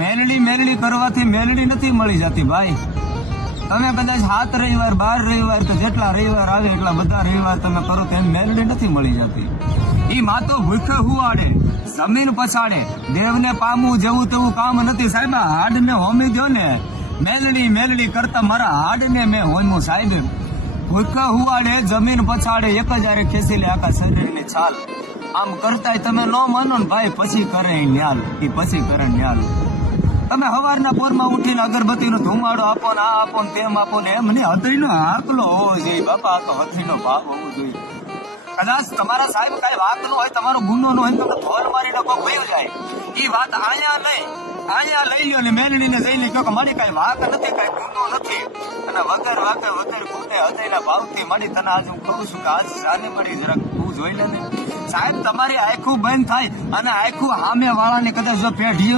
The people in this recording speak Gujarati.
મેલડી મેલડી કરવાથી મેલડી નથી મળી જતી ભાઈ. તમે કદાચ 7 રવિવાર 12 રવિવાર તો જેટલા રવિવાર આવે એટલા બધા રવિવાર તમે કરો તો એમ મેલડી નથી મળી જતી. ઈ માતો ભૂખે હુવાડે, જમીન પછાડે, દેવને પામવું જેવું તેવું કામ નથી સાહેબ. હાડ ને હોમી દો ને, મેલડી મેલડી કરતા મારા હાડ ને મેં હોમ્યું સાહેબ. ભૂખે હુવાડે, જમીન પછાડે, એક જ હારે ખેંચી લે આખા શરીરની છાલ. આમ કરતાય તમે ન માનો ને ભાઈ, પછી કરે ન્યાલ, ઈ પછી કરે ન્યાલ. તમે સવારના પોરમાં ઉઠીને અગરબત્તીનો ધુમાડો આપો ને આ આપો ને તેમ આપો ને એમ નહીં, હૃદયનો આકલો હોવો જોઈએ બાપા. આ તો હૃદયનો ભાવ હોવો જોઈએ. કદાચ તમારા સાહેબ કઈ વાત નો હોય, તમારો ગુનો નો હોય, તમે ધોલ મારીને કોઈ વયું જાય. ઈ વાત અહીંયા લઈ લ્યો ને મેલડીને જઈને કહો કે મારી કઈ વાત નથી, કઈ ગુનો નથી. અને વગર ગુને હૃદયના ભાવથી મારી તને આજ હું કહું છું કે આજ જાને મળી જરાક તું જોઈ લે ને સાહેબ. તમારી આંખું બંધ થાય અને આંખું સામે વાળાને કદાચ જો પેઢી